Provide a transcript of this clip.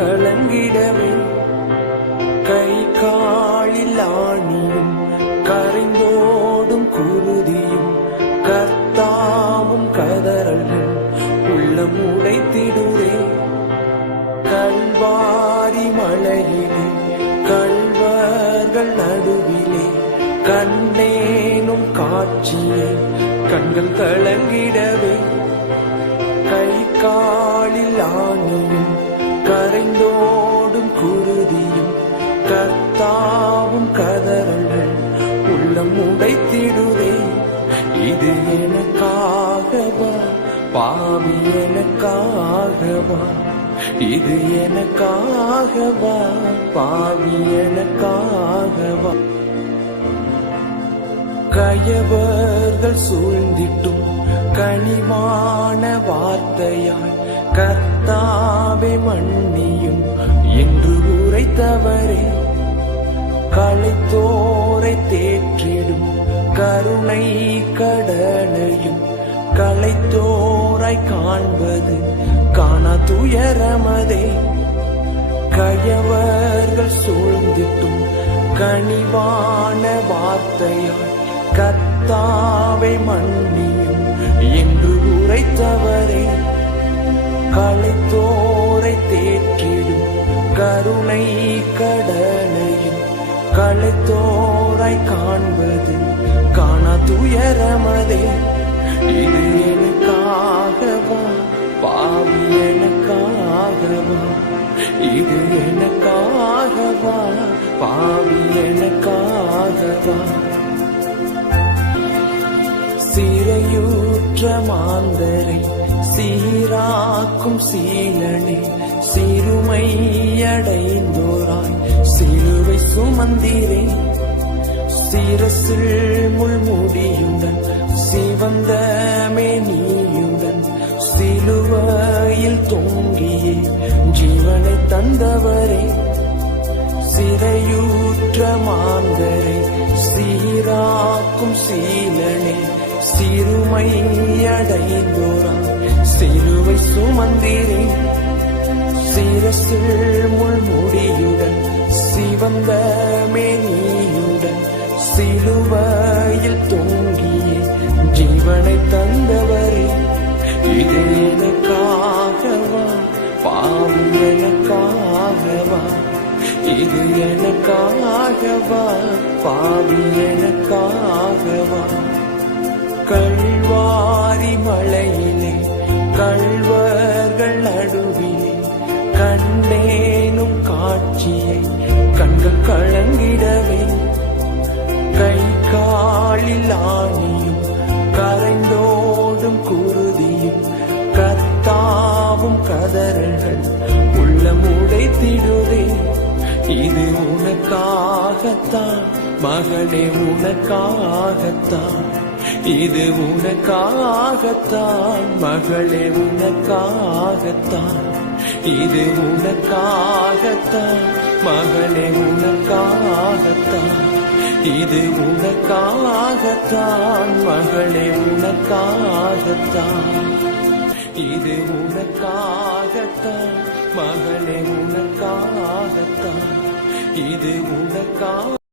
கலங்கிடவே கை காலில் ஆணியும் கரைந்தோடும் குருதியும் கர்த்தாவும் கதறல்கள் உள்ளம் உடைத்திடுவே. கல்வாரி மலையிலே கள்வர்கள் நடுவிலே கண்டேனும் காட்சியை கண்கள் கலங்கிடவே கை காலில் ஆணியும் கரைந்தோடும் குருதியும் கர்த்தாவும் கதறல்கள் உள்ளம் உடைத்திடுவே. இது எனக்காகவா பாவி எனக்காகவா, இது எனக்காகவா பாவி எனக்காகவா. கயவர்கள் சூழ்ந்திட்டும் கனிவான வார்த்தையாய் கர்த்தாவே மன்னியும் என்று உரைத்தவரே, களைத்தோரை தேற்றிடும் கருணை கடலையும் களைத்தோராய் காண்பது காணா துயரமதே. கயவர்கள் சூழ்ந்திட்டும் கனிவான வார்த்தையாய் கர்த்தாவே மன்னியும் என்று உரைத்தவரே, களைத்தோரை தேற்றிடும் கருணை கடலையும் களைத்தோராய் காண்பது காணா துயரமதே. இது எனக்காகவா பாவி எனக்காகவா, இது எனக்காகவா பாவி எனக்காகவா. சிறையூற்ற மாந்தரை சீராக்கும் சீலனே, சிறுமையடைந்தோராய் சிலுவை சுமந்திரே. சிரசில் முள்முடியுடன் சிவந்த மேனியுடன் சிலுவையில் தொங்கியே ஜீவனை தந்தவரே, சிறையூற்ற மாந்தரை சீராக்கும் சீலனே, சிறுமையடைந்தோராய் சிலுவை சுமந்திரே. சிரசில் முள்முடியுடன் சிவந்த மேனியுடன் சிலுவையில் தொங்கியே ஜீவனை தந்தவரே, இது எனக்காகவா பாவி எனக்காகவா, இது எனக்காகவா பாவி எனக்காகவா. கல்வாரி மலையிலே கள்வர்கள் நடுவிலே கண்டேனும் காட்சியை கண்கள் கலங்கிடவே கை காலில் ஆணியும் கரைந்தோடும் குருதியும் கர்த்தாவும் கதறல்கள் உள்ளம் உடைத்திடுவே. இது உனக்காகத்தான் மகளே உனக்காகத்தான், இது உனக்காகத்தான் மகளே உனக்காகத்தான், இது உனக்காகத்தான் மகளே உனக்காகத்தான், இது உனக்காகத்தான் மகளே உனக்காகத்தான், இது உனக்காகத்தான் மகளே உனக்காகத்தான், இது உனக்காக